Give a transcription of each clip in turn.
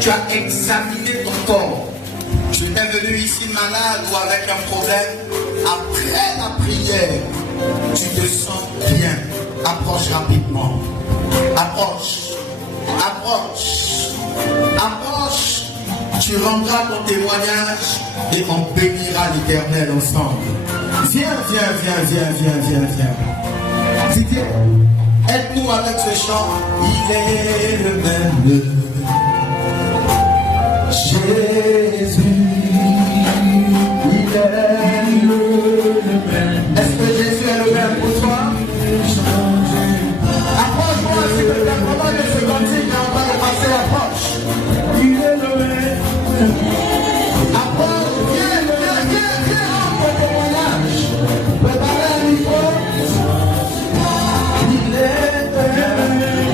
Tu as examiné ton corps. Tu n'es venu ici malade ou avec un problème. Après la prière, tu te sens bien. Approche rapidement. Approche. Approche. Approche. Tu rendras ton témoignage et on bénira l'Éternel ensemble. Viens, viens, viens, viens, viens, viens, viens. Didier, aide-nous avec ce chant. Il est le même. Jésus, il est le même. Est-ce que Jésus est le même pour toi? Approche-moi s'il te plaît, pendant les secondes, il est en train de passer, approche. Il est le même. Approche, viens, viens, viens, viens, entre ton témoignage. Préparez un micro. Il est le même.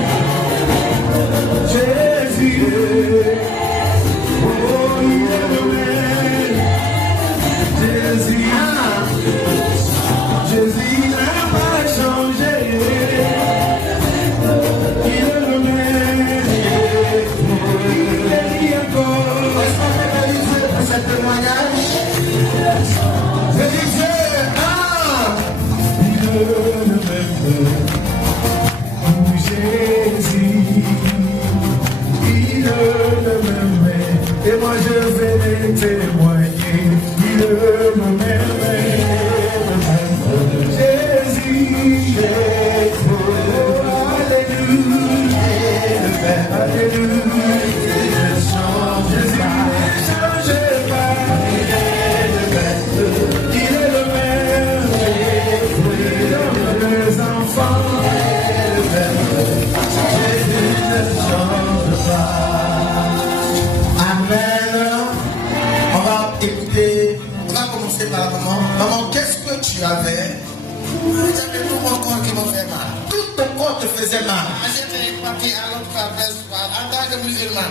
Jésus. Jésus n'a pas changé. Il est le même. Il est rien encore. Est-ce qu'on peut réaliser pour ce témoignage? Je disais, il est le même. Jésus, il est le même. Et moi je vais les témoigner. Il est le même. Jésus, alléluia, alléluia, il ne change pas, il est le même, il est le même, il donne les enfants, il est le même, Jésus ne change pas. Amen. On va écouter, on va commencer par la maman. Maman, qu'est-ce que tu avais? J'avais tout mon corps qui me fait mal. Tout ton corps te faisait mal. J'étais parti à l'autre place en tant que musulman.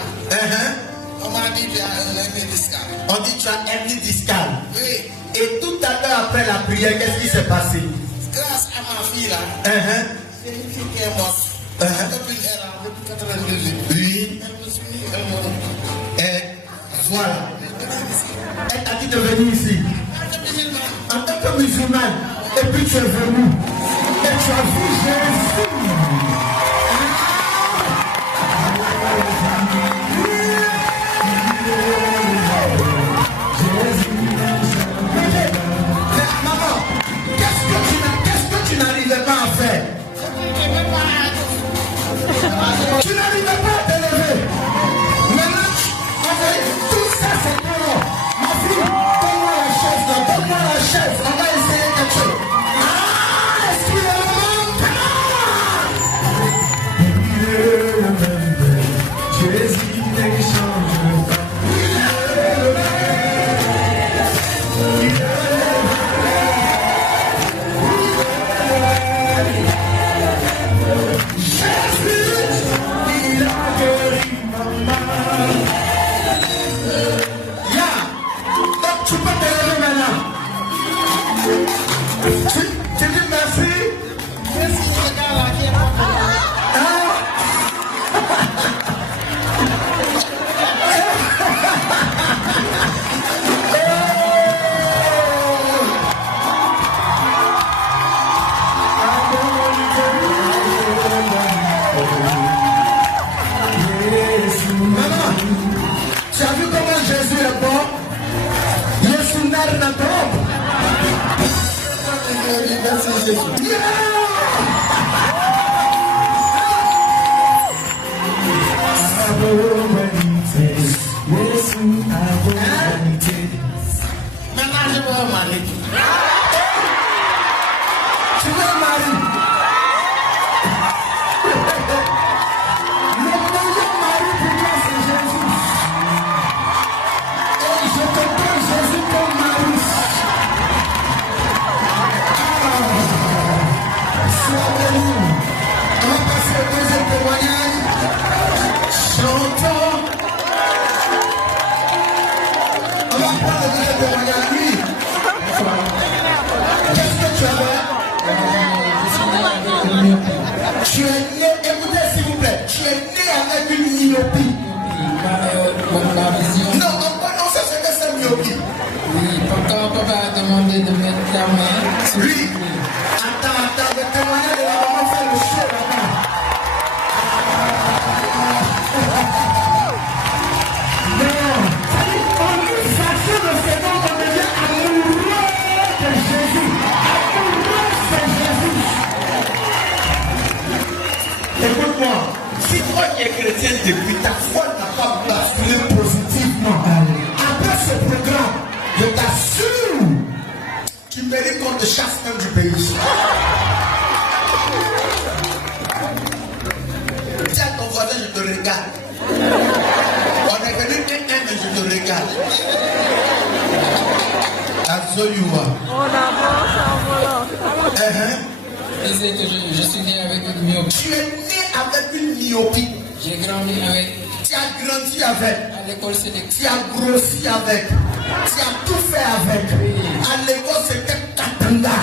On m'a dit tu as un hernie discale. On dit tu as un hernie discale. Oui. Et tout à l'heure après la prière, qu'est-ce qui s'est passé? Grâce à ma fille là. C'est une fille qui est morte. Depuis elle a depuis 98. Oui. Elle me suit, elle me. Et voilà. Elle t'a dit de venir ici. En tant que musulman. Et puis tu es venu. Et tu as vu Jésus. Maman, qu'est-ce que tu n'arrivais pas à faire? Tu n'arrivais pas à te lever. Maintenant, tout ça c'est bon. Ma fille, donne-moi la chaise. Donne-moi la chaise. On va essayer quelque chose. né avec une myopie. Ma vision. Non, on sait ce que c'est myopie. Oui, quand papa a demandé de mettre la main sur Oui. Attends, le témoignage de la maman fait le chien là-bas. Non, on nous s'assure de ce nom, on devient amoureux de Jésus. Amoureux de Jésus. Écoute-moi, si toi qui es chrétien depuis, ta foi n'a pas basculé positivement. Après ce programme, je t'assure, tu mérites qu'on te chasse même du pays. Dis à ton voisin, je te regarde. On est venu un, mais je te regarde. That's so you are. Je disais que je suis né avec une myopie. Tu es né avec une myopie. J'ai grandi avec. Tu as grandi avec. À l'école, c'était. Tu as grossi avec. Tu as tout fait avec. À l'école, c'était Katanga.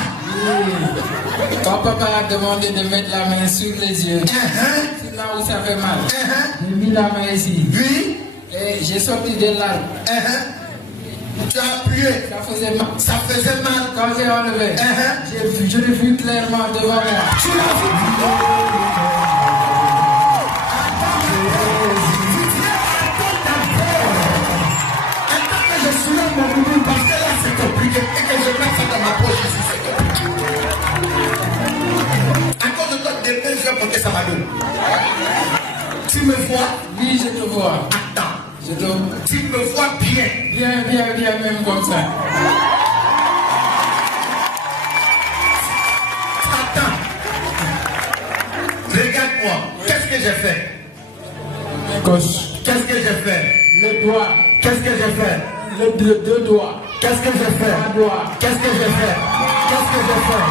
Quand papa a demandé de mettre la main sur les yeux, c'est là où ça fait mal. J'ai mis la main ici. Oui. Et j'ai sorti des larmes. Tu as appuyé. Ça faisait mal. Ça faisait mal. Quand j'ai enlevé, je l'ai vu clairement devant moi. Tu l'as vu. Attends que je soulève mon boubou parce que là c'est compliqué et que je mette ça dans ma poche ici, c'est compliqué. À cause de toi, demain je vais porter ça va donner. Tu me vois? Oui, je te vois. Attends. Je te... Tu me vois bien. Bien, même comme ça. Attends. Regarde-moi. Qu'est-ce que j'ai fait? Gauche. Qu'est-ce que j'ai fait? Le doigt. Qu'est-ce que j'ai fait? Le deux doigts. Qu'est-ce que j'ai fait? Un doigt. Qu'est-ce que j'ai fait? Qu'est-ce que j'ai fait?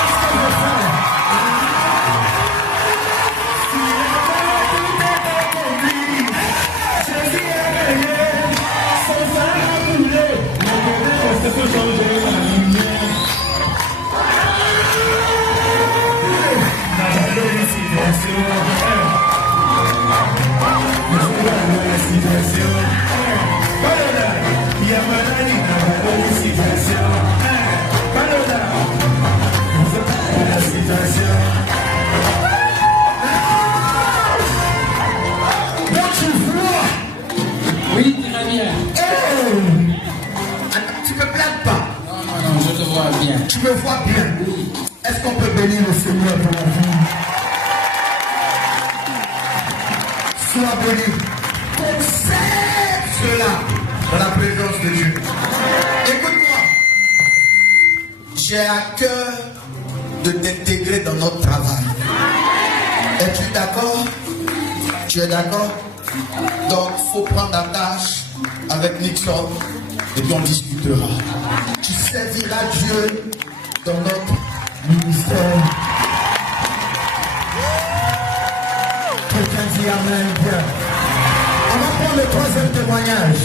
Qu'est-ce que j'ai fait? Oui, très bien. Tu me blagues pas. Non, je te vois bien. Tu me vois bien. Est-ce qu'on peut bénir le Seigneur pour la vie? Sois béni. Conserve cela dans la présence de Dieu. Écoute-moi. J'ai à cœur de t'intégrer dans notre travail. Es-tu d'accord? Tu es d'accord? Donc, il faut prendre la tâche avec Nixon et puis on discutera. Tu serviras Dieu dans notre ministère. Quelqu'un dit Amen. On va prendre le troisième témoignage.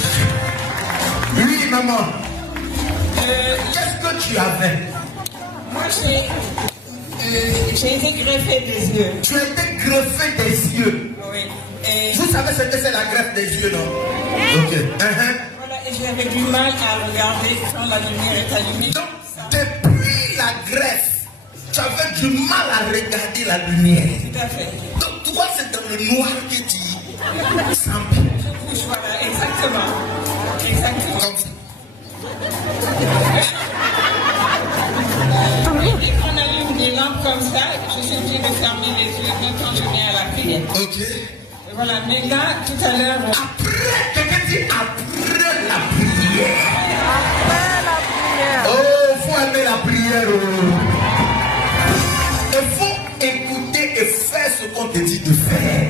Oui, maman. Qu'est-ce que tu avais? Moi, j'ai été greffée des yeux. Tu as été greffé des yeux. Oui. Et Vous savez ce que c'est la greffe des yeux, non? Ok. voilà, et j'avais du mal à regarder quand la lumière est allumée. Donc, depuis la greffe, tu avais du mal à regarder la lumière. Tout à fait. Donc, toi, c'est dans le noir que tu sens bien. Couche, voilà, exactement. Exactement. Comme ça. Et quand on allume des lampes comme ça, je suis obligée de fermer les yeux même quand je viens à la prière. Ok. Et voilà, mais là, tout à l'heure, Après, quelqu'un dit après la prière. Après la prière. Oh, faut aimer la prière. Il faut écouter et faire ce qu'on te dit de faire.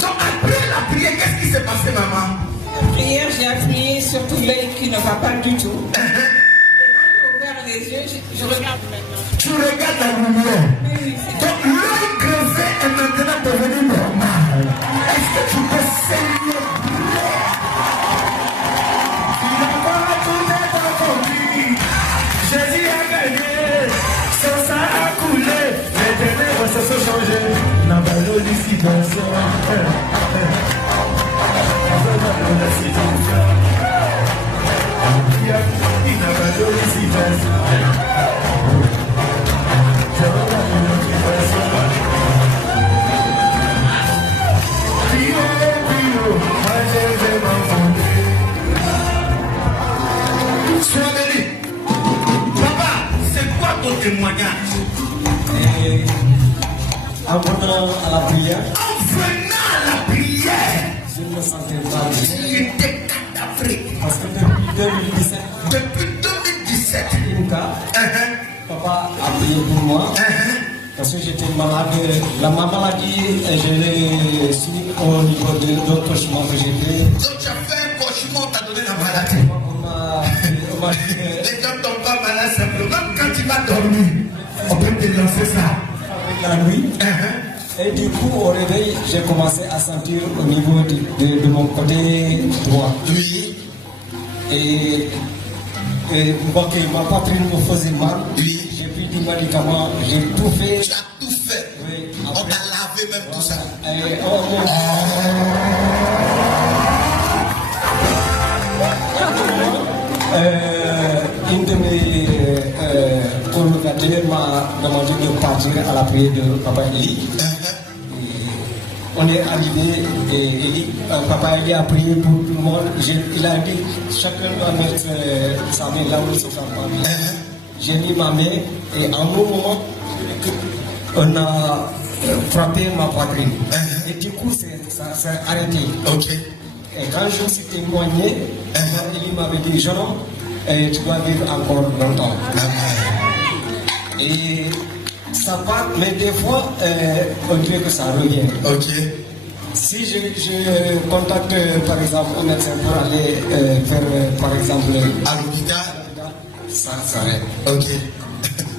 Donc, après la prière, qu'est-ce qui s'est passé, maman? la prière, j'ai appuyé sur tout l'œil qui ne va pas du tout. Et quand j'ai ouvert les yeux, je regarde maintenant. Tu regardes la lumière. Oui, c'est Donc, l'œil crevé est maintenant devenu normal. Est-ce que tu peux saigner? Il n'a pas tout accompli. Jésus a gagné. Son sang a coulé. Les ténèbres se sont changées. Et en venant à la prière, je ne me sentais pas bien. J'étais cadavrique. Parce que depuis 2017, Inca, papa a prié pour moi. Parce que j'étais malade. Ma maladie, je l'ai suivi au niveau de d'autres cauchemars que j'ai fait. Donc tu as fait un cauchemar, on t'a donné la maladie. On m'a dit Les gens ne tombent pas malades simplement. Même quand tu vas dormir, on peut te lancer ça. la nuit. Et du coup, au réveil, j'ai commencé à sentir au niveau de mon côté droit. Oui. Et ma poitrine me faisait mal. Oui. J'ai pris des médicaments, j'ai tout fait. Tu as tout fait. Oui. On t'a lavé même tout ça. Une de mes colocataires m'a demandé de partir à la prière de Papa Eli. On est arrivé et Papa Eli a prié pour tout le monde. Il a dit chacun doit mettre sa main là où il se sent pas bien. J'ai mis ma main et en un moment, on a frappé ma poitrine. Et du coup, ça s'est arrêté. Ok. Et quand je me suis témoigné, il m'avait dit, jeune homme, tu dois vivre encore longtemps. Et ça part, mais des fois, on dirait que ça revient. Ok. Si je contacte par exemple un médecin pour aller faire par exemple À l'hôpital. ça s'arrête. Ok.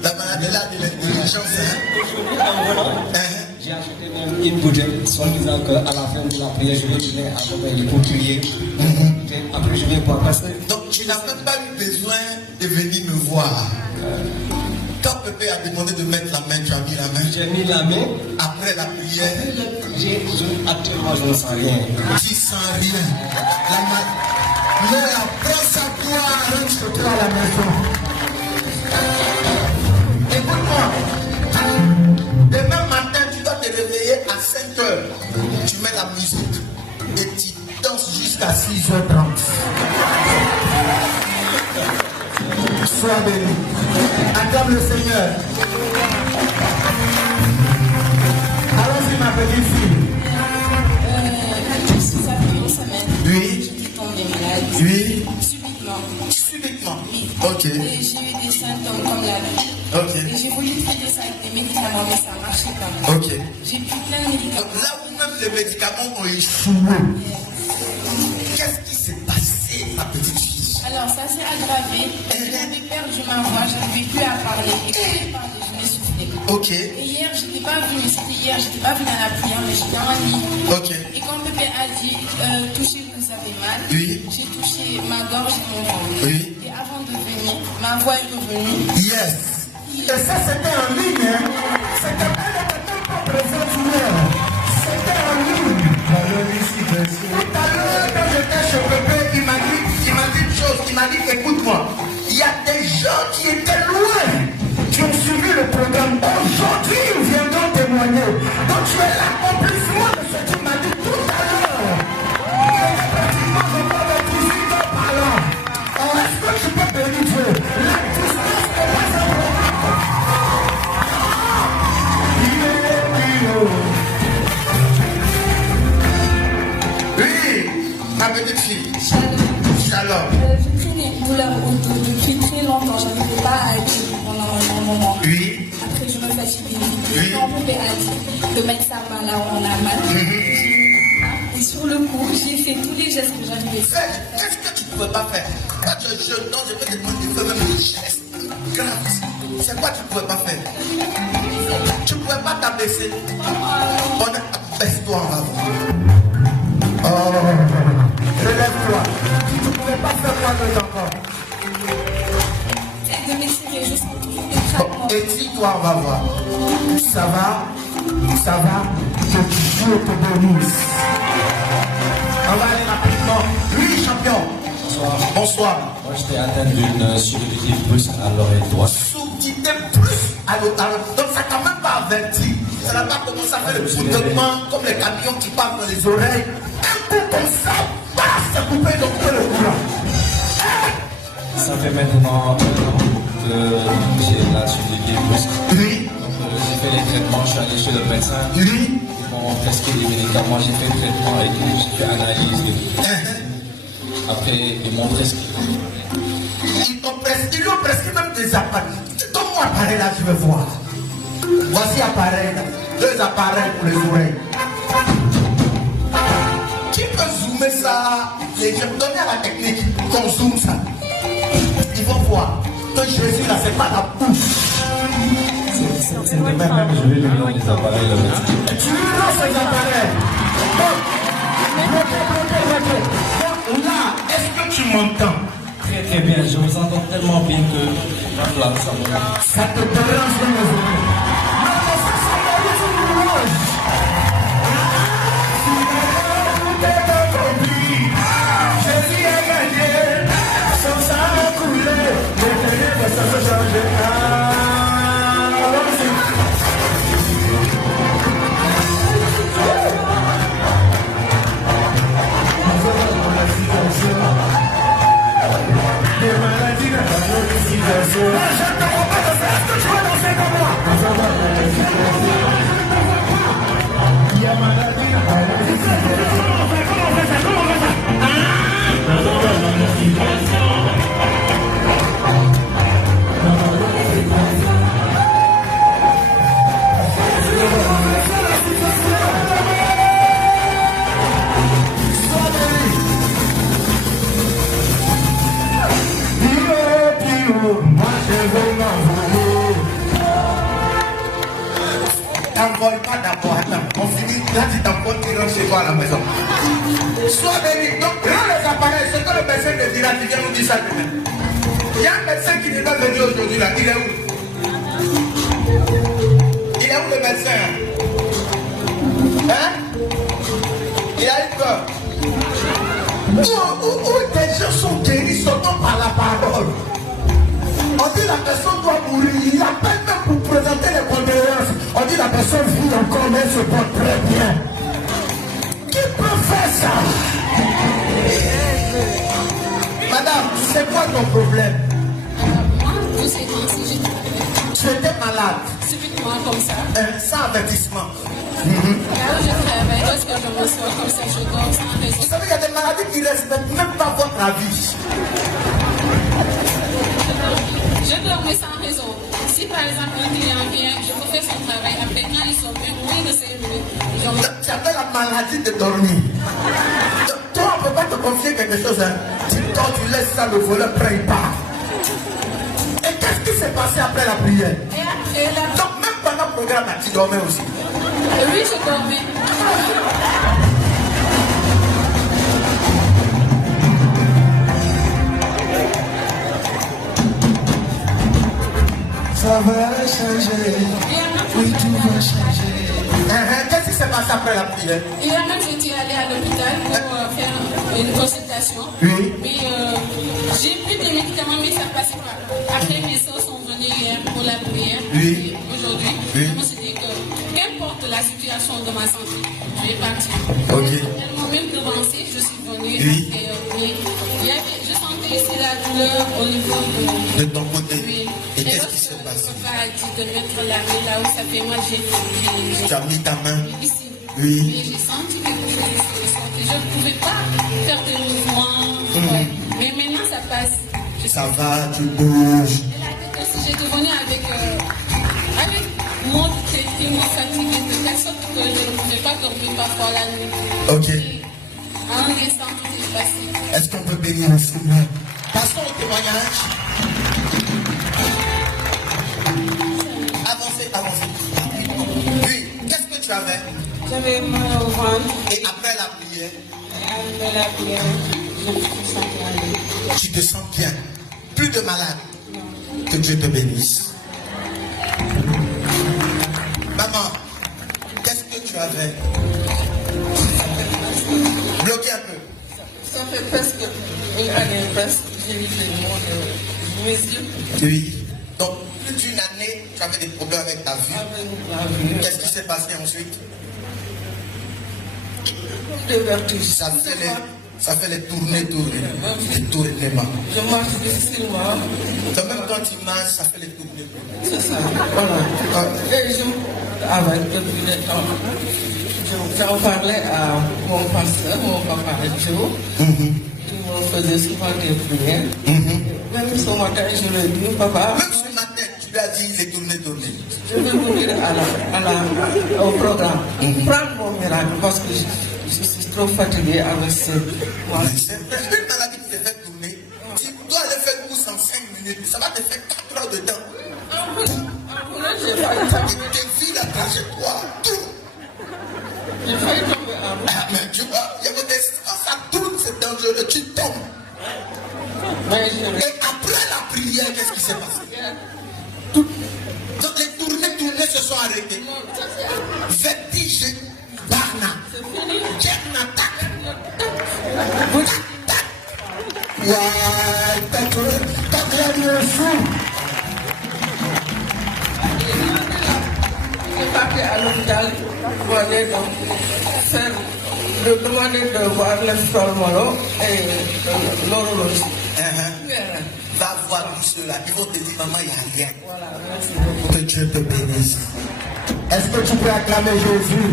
La maladie là de l'intelligence. J'ai acheté même une bouteille, soi-disant qu'à la fin de la prière, je vais donner à Papa pour prier. Après, je vais boire parce que. Donc tu n'as même pas eu besoin de venir me voir. Quand Pépé a demandé de mettre la main, tu as mis la main. J'ai mis la main. Après la prière, Actuellement, je ne sens rien. tu sens rien. Mais après ça, toi, rentre-toi à la maison. Écoute-moi. Demain matin, tu dois te réveiller à 5 heures. Tu mets la musique et tu danses jusqu'à 6h30. Sois béni. Acclame le Seigneur. Allons-y, ma petite fille. Ça fait une semaine. Oui. J'étais tombée malade. Oui. Subitement. Subitement. Oui. Ok. Et j'ai eu des symptômes comme la vie. Ok. Et j'ai voulu traiter ça avec des médicaments, mais ça ne marchait pas. Ok. J'ai pris plein de médicaments. Donc là où même les médicaments ont échoué, qu'est-ce qui s'est passé, ma petite fille? Alors ça s'est aggravé. J'avais perdu ma voix, je n'arrivais plus à parler. Et quand je parlais, je m'essoufflais. Ok. Et hier, j'étais pas venue, c'était hier, j'étais pas venue à la prière, mais j'étais en ligne. Ok. Et quand Pépé a dit toucher que ça fait mal, Oui. j'ai touché ma gorge et mon ventre. Oui. Et avant de venir, ma voix est revenue. Yes. Et ça, c'était en ligne, hein? C'était pas présent hier. C'était en ligne. Tout à l'heure, quand j'étais chez Pépé, il m'a dit une chose. Il m'a dit, écoute-moi, il y a des gens qui étaient loin, qui ont suivi le programme. Aujourd'hui, ils viendront témoigner. Donc, tu es l'accomplissement de ce qu'il m'a dit tout à l'heure. Il était pratiquement encore de 18 ans par là. Alors, est-ce que tu peux bénir Dieu? La distance n'est pas un problème. Oui, ma petite fille. Shalom. J'ai pris des douleurs au dos depuis très longtemps. Je n'arrivais pas à aller pendant un moment. Oui. Après, je me fatiguais. Oui. Quand Pépé a dit de mettre sa main là où on a mal, et sur le coup, j'ai fait tous les gestes que j'arrivais à faire. Qu'est-ce que tu ne pouvais pas faire? Quand tu es jeune, non, je peux te demander de faire même des gestes graves. C'est quoi tu ne pouvais pas faire? Tu ne pouvais pas t'abaisser. Baisse-toi, on va voir. Oh, relève-toi. Tu ne pouvais pas faire quoi d'autre encore? De m'étirer, je sens toujours des Bon, craquements. étire-toi, on va voir. Ça va? Ça va? Que Dieu te bénisse. On va aller rapidement. Oui, champion. Bonsoir. Bonsoir. Moi, j'étais atteint d'une surdité brusque à l'oreille droite. Surdité plus à l'oreille. Donc ça t'a même pas averti. Ça n'a pas commencé à faire le bourdonnement comme les camions qui partent dans les oreilles. Un coup comme ça, c'est coupé donc le courant. Ça fait maintenant un an que j'ai la surdité brusque. Oui. Donc, j'ai fait les traitements, je suis allé chez le médecin. Oui. Ils m'ont prescrit des médicaments, j'ai fait le traitement et tout, j'ai fait analyse. Après, ils m'ont prescrit. Ils ont prescrit même des appareils. Donne-moi l'appareil là, je veux voir. Voici l'appareil là. 2 appareils pour les oreilles. Qui peut zoomer ça? Les gens, donnez à la technique qu'on zoome ça. Ils vont voir que Jésus là, c'est pas la bouche. C'est même, je vais lui donner les appareils, le médecin. Tu lui lances les appareils. Donc là, est-ce que tu m'entends? Très très bien, je vous entends tellement bien que là, ça me... Ça te dérange dans les oreilles. Non, mais ça, c'est la louange. Jésus a gagné, son sang a coulé, les ténèbres ça se changer. Des maladies dans la glorification. Je ne te comprends pas, est-ce que tu vas danser comme moi? Il y a maladie dans la glorification. Comment on fait ça? Comment on fait ça? T'envoles pas d'abord, attends, on finit, là tu t'envoles, tu rentres chez toi à la maison. Sois béni, donc prends les appareils, c'est que le médecin te dira, tu viens nous dire ça demain. Il y a un médecin qui n'est pas venu aujourd'hui là, il est où? Il est où le médecin? Hein? Il a eu peur. Où des gens sont guéris seulement par la parole. On dit la personne doit mourir, il appelle même pour présenter les condoléances. On dit la personne vit encore, mais elle se porte très bien. Qui peut faire ça? Madame, c'est quoi ton problème? Moi, tous ces temps-ci, Tu étais malade. subitement comme ça. Sans avertissement. Là où je travaille, lorsque je me sens comme ça, je dors sans raison. Vous savez, il y a des maladies qui ne respectent même pas votre avis. Je dormais sans raison. Si par exemple un client vient, je peux faire son travail. Après, quand ils sont bien, moins de 5 minutes, Tu as la maladie de dormir. Toi, on ne peut pas te confier quelque chose. Hein. Tu dors, tu laisses ça, le voleur prend, il part. Et qu'est-ce qui s'est passé après la prière? Et après, là, Donc, même pendant le programme, là, tu dormais aussi. oui, je dormais. Ça va changer. Oui, tout va changer. Qu'est-ce qui s'est passé après la prière? Hier même, j'étais allée à l'hôpital pour faire une consultation. Oui. Mais j'ai pris des médicaments, mais ça ne passait pas. Après, mes soeurs sont venues hier pour la prière. Oui. Et aujourd'hui, Oui. je me suis dit que, qu'importe la situation de ma santé, je vais partir. Ok. Elles m'ont même devancé, je suis venue. Oui. Et, je sentais ici la douleur au niveau De ton côté. Oui. Et qu'est-ce lorsque qui s'est passé? le papa a dit de mettre la main là où ça fait mal, j'ai Tu as mis ta main. ici. Oui. Et j'ai senti quelque chose de sortir. Je ne pouvais pas faire des mouvements. Ouais. Mais maintenant, ça passe. Ça va, tu bouges. Et la tête aussi, j'étais venue avec mon tête qui me fatiguait de telle sorte que je ne pouvais pas dormir parfois la nuit. Ok. Et en un instant, tout est passé. Est-ce qu'on peut bénir le Seigneur? Passons au témoignage. Avancez, avancez. Oui, qu'est-ce que tu avais? J'avais mal au ventre. Et après la prière, Après la prière, je me suis sentie aller. tu te sens bien. Plus de malade. Que Dieu te bénisse. Maman, qu'est-ce que tu avais? Bloquez un peu. Ça fait presque une année, presque, j'ai eu des maux de mes yeux. Oui. Donc, plus d'une année, tu avais des problèmes avec ta vue. Avec la vue. Qu'est-ce qui s'est passé ensuite? Des vertiges. Ça faisait les... Ça fait les tournées. Je marche difficilement. Même quand tu marches, ça fait les tournées. C'est ça. Voilà. Et avec depuis le temps, j'en parlais à mon pasteur, mon papa Joe, qui me faisait souvent des prières. Même ce matin, je lui ai dit, papa. Même ce matin, tu lui as dit les tournées. Je vais venir au programme. Prendre mon miracle parce que je suis trop fatigué avec ce. C'est une maladie qui te fait tourner. Tu dois aller faire une course en 5 minutes. Ça va te faire 4 heures de temps. J'ai failli tomber. Tu défies la trajectoire. J'ai failli tomber en route. Mais tu vois, il y avait des quand ça tourne, c'est dangereux. Tu tombes. Et après la prière, qu'est-ce qui s'est passé? Donc les tournées se sont arrêtées. Vertige, Barna, Djernatak. Ouais, t'as créé le fou. Je suis parti à l'hôpital pour aller demander de voir l'ophtalmologue et l'horologie. Va voir tout cela. Ils vont te dire, maman, il n'y a rien. Voilà, merci beaucoup. Que Dieu te bénisse. Est-ce que tu peux acclamer Jésus?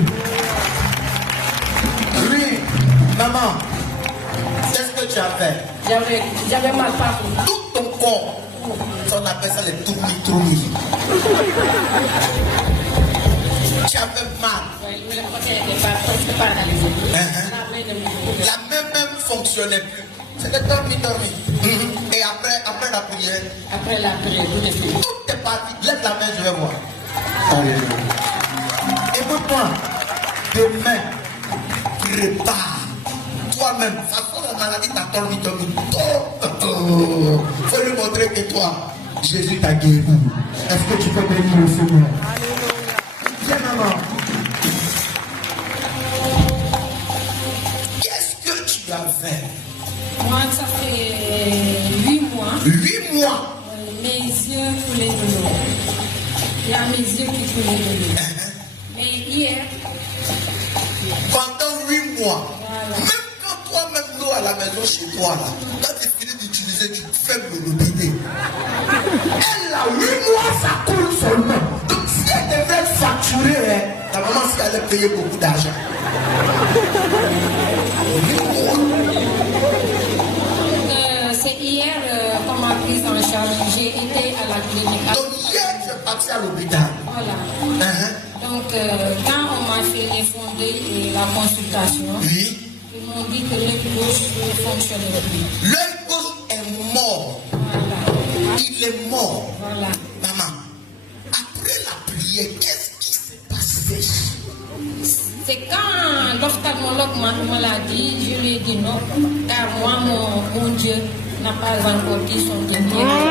Oui, maman. Qu'est-ce que tu as fait? J'avais mal partout. Tout ton corps. On appelle ça les tournis. Tu avais mal. La même fonctionnait plus. C'était dormi. Et après la prière. Après la prière, Tout est parti. Lève la main, je vais voir. Alléluia. Écoute-moi. Demain, prépare. Toi-même. Ça sent la maladie, t'as dormi. Faut lui montrer que toi, Jésus t'a guéri. Est-ce que tu peux bénir le Seigneur? Viens, maman. Qu'est-ce que tu as fait? Moi, ça fait 8 mois. 8 mois? Mes yeux coulaient de l'eau. Il y a mes yeux qui coulaient de l'eau. Mais hier... Pendant 8 mois, Voilà. même quand toi-même l'eau à la maison chez toi, là, quand tu finis d'utiliser, tu fermes le robinet. Elle a 8 mois, ça coule seulement. Donc si elle devait facturer, ta maman, si elle allait payer beaucoup d'argent. 8 mois. C'est hier qu'on m'a prise en charge. J'ai été à la clinique. Donc hier, tu es parti à l'hôpital. Voilà. Donc, quand on m'a fait les fondés et la consultation, Oui. ils m'ont dit que l'œil gauche ne fonctionnait plus. L'œil gauche est mort. Voilà. Il est mort. Voilà. Maman, après la prière, qu'est-ce qui s'est passé? C'est quand l'ophtalmologue me l'a dit, je lui ai dit non, car moi, mon Dieu n'a pas encore dit son dernier mot.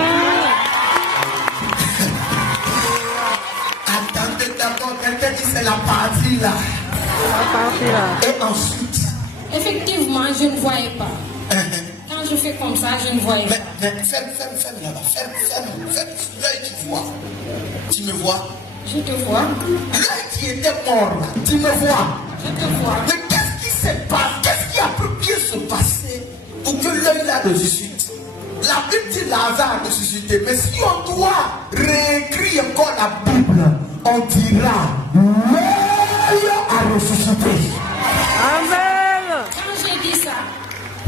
Attendez d'abord, quelqu'un dit c'est la partie là. Et ensuite. Effectivement, je ne voyais pas. Quand je fais comme ça, je ne voyais pas. Mais ferme là-bas, ferme. L'œil, tu vois. Tu me vois? Je te vois. L'œil qui était mort là, tu me vois? Je te vois. Mais qu'est-ce qui s'est passé? Qu'est-ce qui a pu bien se passer pour que l'œil là ressuscite? La Bible dit Lazare a ressuscité, mais si on doit réécrire encore la Bible, on dira l'œil a ressuscité. Amen. Quand j'ai dit ça,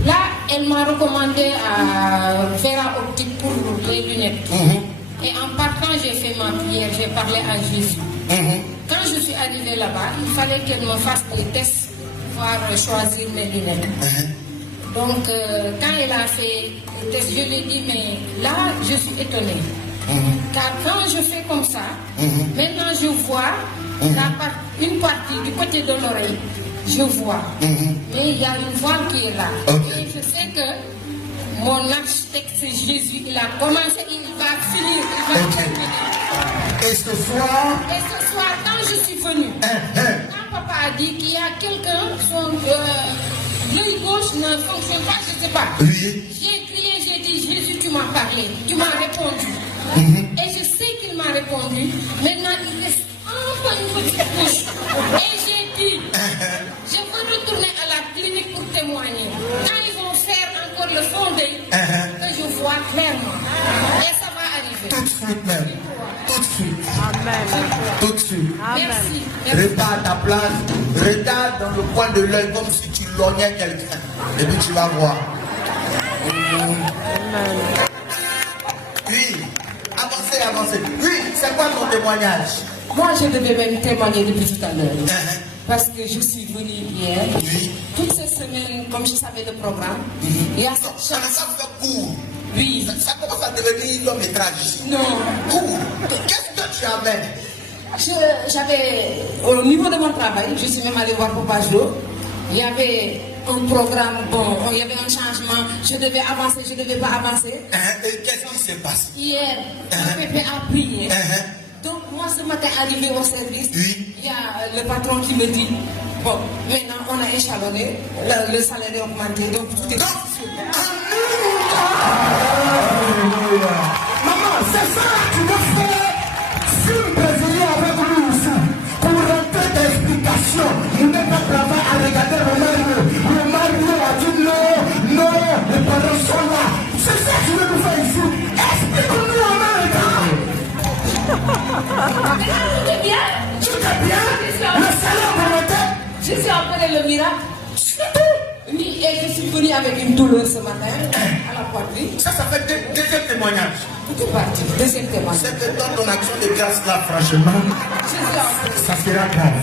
là, elle m'a recommandé à faire un optique pour les lunettes. Et en partant, j'ai fait ma prière, j'ai parlé à Jésus. Quand je suis arrivée là-bas, il fallait qu'elle me fasse des tests pour pouvoir choisir mes lunettes. Donc, quand elle a fait le test, je lui ai dit, mais là, je suis étonnée. Car quand je fais comme ça, maintenant je vois une partie du côté de l'oreille, je vois. Mais il y a une voile qui est là. Et je sais que mon architecte, c'est Jésus, il a commencé, il va finir, il va terminer. Et ce soir, quand je suis venue, quand papa a dit qu'il y a quelqu'un, son l'œil gauche ne fonctionne pas, je ne sais pas. Oui. J'ai crié, j'ai dit, Jésus, tu m'as parlé, tu m'as répondu. Et je sais qu'il m'a répondu. Maintenant, il reste encore une petite couche. Et j'ai dit, je veux retourner à la clinique pour témoigner. Quand Regarde ta place, regarde dans le coin de l'œil comme si tu lognais quelqu'un. Et puis tu vas voir. Oui, avancez. Oui, c'est quoi ton témoignage? Moi, je devais même témoigner depuis tout à l'heure. Parce que je suis venue hier. Oui. Toute cette semaine, comme je savais le programme, il y a cette Ça chance. fait court. Oui. Ça commence à devenir long métrage ici. Non. Court. Qu'est-ce que tu amènes? J'avais, au niveau de mon travail, je suis même allée voir Papa Jo. Il y avait un programme, bon, il y avait un changement. Je devais avancer, je ne devais pas avancer. Et qu'est-ce qui se passe? Hier, le pépé a prié. Donc, moi, ce matin, arrivé au service, Oui. il y a le patron qui me dit, bon, maintenant, on a échelonné, le salaire est augmenté, donc tout est difficile. Maman, c'est ça, tu me fais film brésilien avec lui aussi. Pour rentrer d'explications, il n'est pas travail à regarder Romario. Romario a dit non, les parents sont là. C'est ça que tu veux nous faire ici. Explique-nous en même temps. Tout est bien. Tout est bien. Le salaire augmenté. Je suis appelé le miracle. Oui, et je suis venue avec une douleur ce matin à la poitrine. Ça fait deuxième témoignage. Tout est parti. Deuxième témoignage. C'est dans ton action de grâce là, franchement, Je suis appelée. ça sera grave.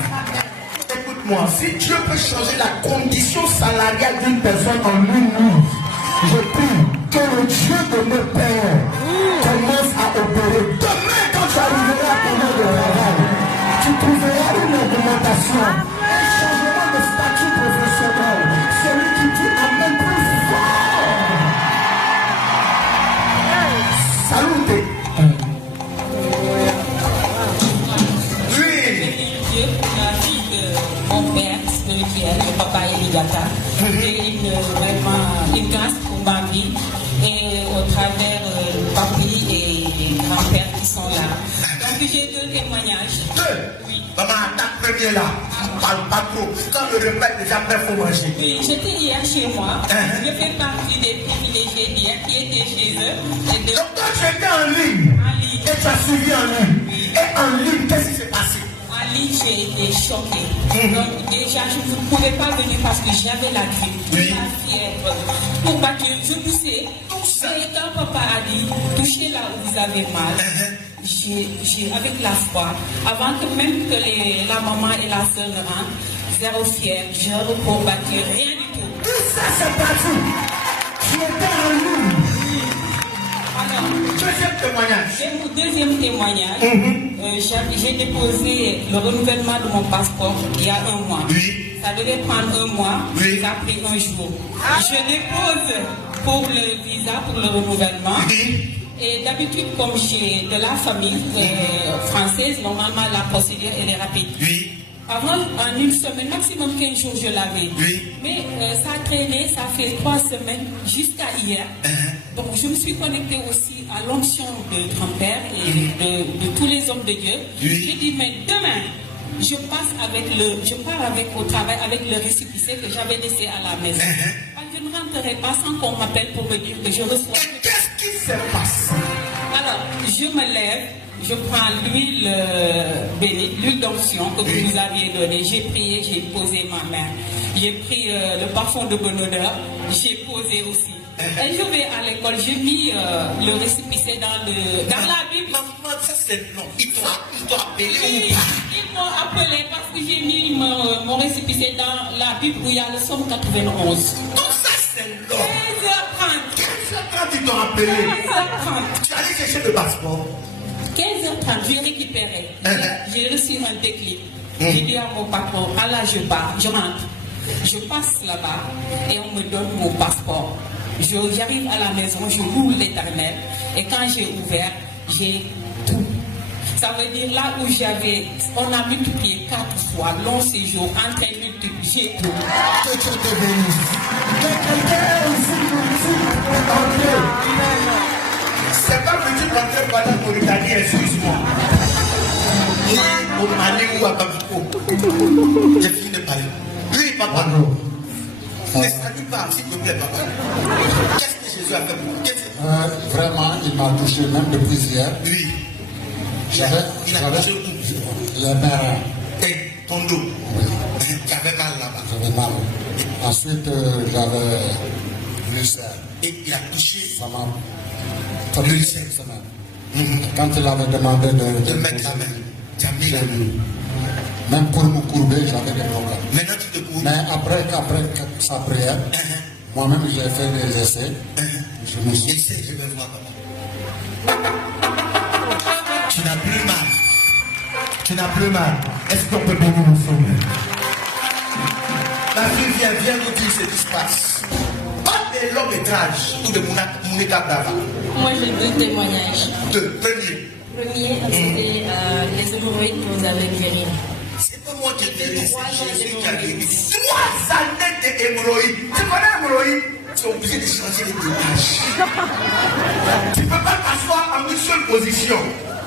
Écoute-moi, si Dieu peut changer la condition salariale d'une personne en une nuit, je prie que le Dieu de mes pères commence à opérer. Demain, quand tu arriveras à ton heure de travail, tu trouveras une augmentation, un changement de statut professionnel. Celui qui dit Amen plus fort. Salute. Oui. Dieu, la fille de mon père spirituel, le papa Eligata, j'ai vraiment une grâce pour ma vie et au travers papi et grand-père qui sont là. Donc j'ai deux témoignages. Oui. Maman, ta première là, parle pas trop. Quand le repas est déjà prêt, il faut manger. Oui, j'étais hier chez moi. Je fais partie des privilégiés d'hier qui étaient chez eux. Donc toi, tu étais en ligne. En ligne. Et tu as suivi en ligne. Et en ligne, qu'est-ce qui s'est passé? En ligne, j'ai été choquée. Donc, déjà, je ne pouvais pas venir parce que j'avais la grippe, Oui. la fièvre. Pour battre, je poussais. Et quand papa a dit, touchez là où vous avez mal, j'ai avec la foi, avant que même que la maman et la soeur ne rentrent, zéro fièvre, je repos battu, rien du tout. Tout ça, c'est parti. Tu étais en ligne. Alors, Deuxième témoignage. j'ai mon deuxième témoignage. J'ai déposé le renouvellement de mon passeport il y a un mois. Oui. Ça devait prendre un mois, Oui. ça a pris un jour. Je dépose pour le visa, pour le renouvellement. Oui. Et d'habitude, comme j'ai de la famille française, normalement la procédure elle est rapide. Oui. Avant, en une semaine, maximum 15 jours, je l'avais. Oui. Mais ça a traîné, ça fait 3 semaines jusqu'à hier. Donc je me suis connectée aussi à l'onction de grand-père et de tous les hommes de Dieu. Oui. J'ai dit, mais demain, je pars au travail avec le récépissé que j'avais laissé à la maison. Je ne rentrerai pas sans qu'on m'appelle pour me dire que je reçois. Et qu'est-ce qui se passe? Alors, je me lève, je prends l'huile bénite, l'huile d'onction que vous nous aviez donnée. J'ai prié, j'ai posé ma main. J'ai pris le parfum de bonne odeur, j'ai posé aussi. Et je vais à l'école, j'ai mis le récépissé dans la Bible. Maman, ça c'est non. Ils t'ont appelé Oui, ou pas? ils m'ont appelé parce que j'ai mis mon récépissé dans la Bible où il y a le Somme 91. Tout ça c'est non. 15h30. 15h30, ils t'ont appelé. 15h30. Tu allais chercher le passeport. 15h30, j'ai récupéré. J'ai reçu un déclic. J'ai dit à mon patron, ah là je pars, je rentre. Je passe là-bas et on me donne mon passeport. J'arrive à la maison, je loue l'Éternel et quand j'ai ouvert, j'ai tout. Ça veut dire là où on a multiplié 4 fois long séjour, entrée multiple, j'ai tout. Que Dieu te bénisse. C'est pas petit rentrer par la Mauritanie, excuse-moi. Ni au Mali ou à Bamako. J'ai fini de parler. Oui, papa. Ne salue pas, s'il te plaît, papa. Qu'est-ce que Jésus a fait pour moi? Vraiment, il m'a touché même depuis hier. Oui. J'avais les mains. Et Ton dos. J'avais mal là-bas. J'avais mal. Ensuite, j'avais l'ulcère. Et il a touché. Ça m'a fait l'ulcère semaine. Quand il avait demandé de mettre la main, tu as mis la main. Même pour me courber, j'avais des problèmes. Maintenant tu te courbes. Mais après sa prière, moi-même j'ai fait des essais. Je me suis dit, je vais voir papa. Tu n'as plus mal. Tu n'as plus mal. Est-ce qu'on peut bénir ensemble? La fille vient nous dire ce qui se passe. Pas de long métrage ou de Mouneka Dava. Moi j'ai deux témoignages. Deux. Premier, c'était les hémorroïdes que vous avez guéries. C'est pas moi qui ai guéri, c'est Jésus qui a guéri. 3 années d'hémorroïdes. Tu connais l'hémorroïde? Tu es obligé de changer les dommages. Tu ne peux pas t'asseoir en une seule position.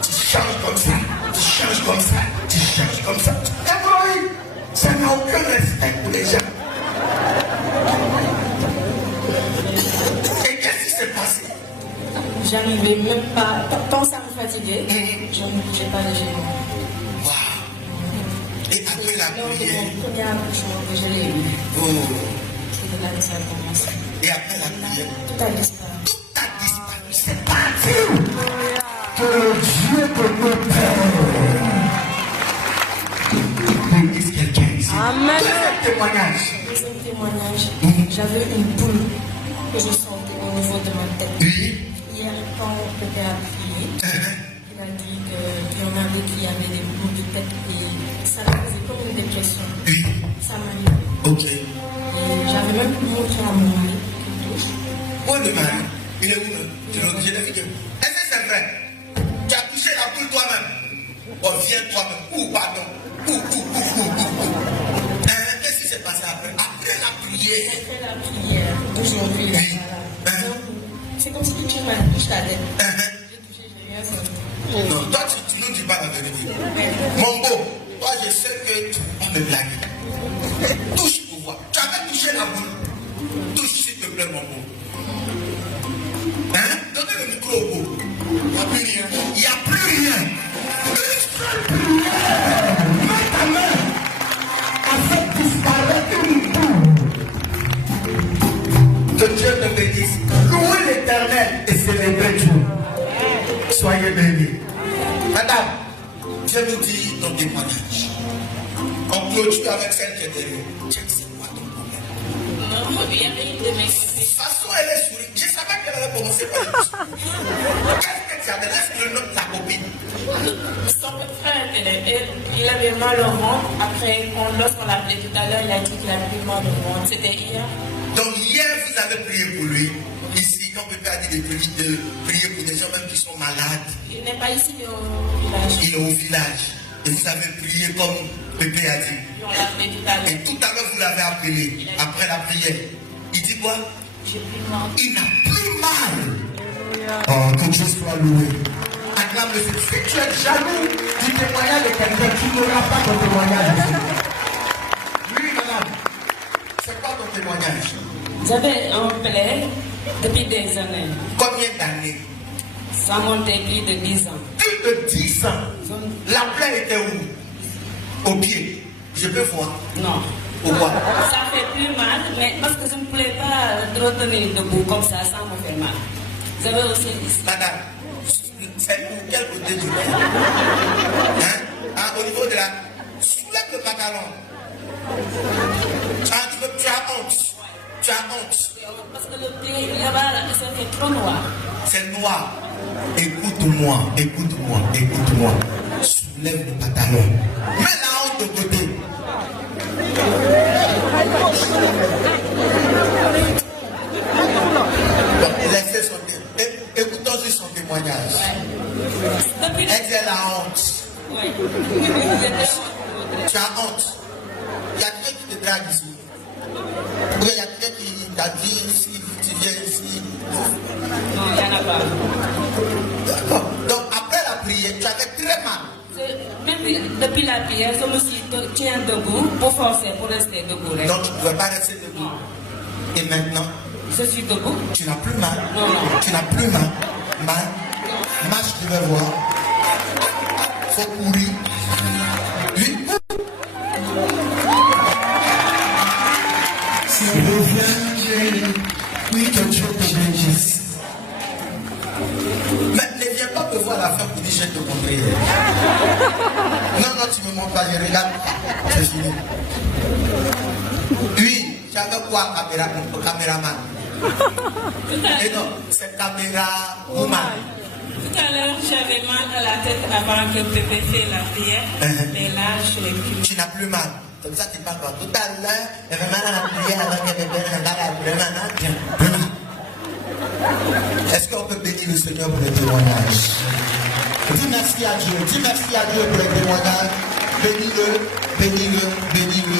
Tu changes comme ça, tu changes comme ça, tu changes comme ça. Hémorroïde, ça n'a aucun respect pour les gens. Et qu'est-ce qui s'est passé? J'arrivais même pas, tant ça me fatiguait, je ne bougeais pas les genoux. Et après la prière, c'est mon premier accouchement que je l'ai eu. C'est de là que ça a commencé. Et après la prière, tout a disparu. Tout a disparu. C'est parti. que Dieu te bénisse quelqu'un ici. Amen. Deuxième témoignage. Deuxième témoignage. J'avais une boule que je sentais au niveau de ma tête. Oui. Hier, quand le père a prié, il a dit qu'il y en avait qui avaient des boules de tête et ça faisait comme une dépression. Oui. Ça m'a mis. Ok. Et j'avais même montré à mon mari. Où est le mari? Il est où? Je l'ai vu. Est-ce que c'est vrai? Tu as touché la boule toi-même? Oh, viens toi-même. Où, pardon? Où? Qu'est-ce qui s'est passé après? Après la prière. Après la prière d'aujourd'hui, là. C'est comme si tu m'as touché la tête. J'ai touché, j'ai rien senti. Non, toi, tu ne dis pas la vérité. Mon beau, toi, je sais que on me blague. Touche pour voir. Tu avais touché la boule. Touche, s'il te plaît, mon beau. Hein? Donnez le micro au beau. Il n'y a plus rien. Il n'y a plus rien. Une seule prière. Mets ta main à faire disparaître une boule. Que Dieu te bénisse. Louez l'Éternel et célébrez Dieu. Soyez bénis. Madame, Dieu nous dit ton témoignage. On clôture avec celle qui est derrière. Tiens, c'est quoi ton problème? Non, il y avait une de mes De toute façon, elle est souris. Je savais qu'elle allait commencer par le souris. Qu'est-ce que tu avais? Laisse le nom de la copine. Son frère, il avait mal au ventre. Après, lorsqu'on l'a appelé tout à l'heure, il a dit qu'il avait mal au ventre. C'était hier. Donc hier, vous avez prié pour lui. Ici, on peut pas dire de prier pour des gens même qui sont malades. Il n'est pas ici, il est au village. Il est au village. Et vous avez prié comme Pépé a dit. On l'a appelé tout à l'heure. Et tout à l'heure, vous l'avez appelé après la prière. Il dit quoi? J'ai plus mal. Il n'a plus mal. Oh, que Dieu soit loué. Acclame le Seigneur. Si tu es jaloux du témoignage de quelqu'un, tu n'auras pas ton témoignage. Oui, madame. C'est quoi ton témoignage? J'avais un plaie depuis des années. Combien d'années? Ça montait plus de 10 ans. Plus de 10 ans. La plaie était où? Au pied. Je peux voir? Non. Pourquoi? Ça fait plus mal, mais parce que je ne voulais pas de retenir debout comme ça me fait mal. J'avais aussi ici. Madame, c'est pour quel côté du corps? Hein? Au niveau de la... Soulève le pantalon. Tu as honte. Tu as honte. Parce que le pied, là-bas, c'était trop noir. C'est noir. Écoute-moi. Soulève le pantalon. Mets la honte de côté. Laissez son témoignage. Écoutons juste son témoignage. Elle dit la honte. Oui. Tu as honte. Il y a quelqu'un qui te drague ici. Ou il y a quelqu'un qui t'a dit si tu viens ici. Non, il n'y en a pas. D'accord. Donc après la prière, tu avais très mal. Même depuis la prière, je me suis tient debout pour forcer, pour rester debout. Donc tu ne pouvais pas rester debout. Non. Et maintenant, je suis debout. Tu n'as plus mal. Non. Tu n'as plus mal. Marche, tu vas voir. Faut courir. Lui, Reviens, Jésus. Oui, que Dieu te bénisse. Mais ne viens pas me voir à la fin pour dire j'ai te montré. Non, non, tu ne me montres pas, je regarde. C'est fini. Oui, j'avais quoi caméraman? Et non, c'est caméra woman. Tout à l'heure, j'avais mal à la tête avant que Pépé fait la prière, mais là, je n'ai plus. Tu n'as plus mal. Comme ça, tu parles pas. Tout à l'heure, j'avais mal à la prière avant que Pépé fasse la prière. Maintenant, bien. Est-ce qu'on peut bénir le Seigneur pour le témoignage? Dis merci à Dieu. Dis merci à Dieu pour le témoignage. Bénis-le, bénis-le, bénis-le.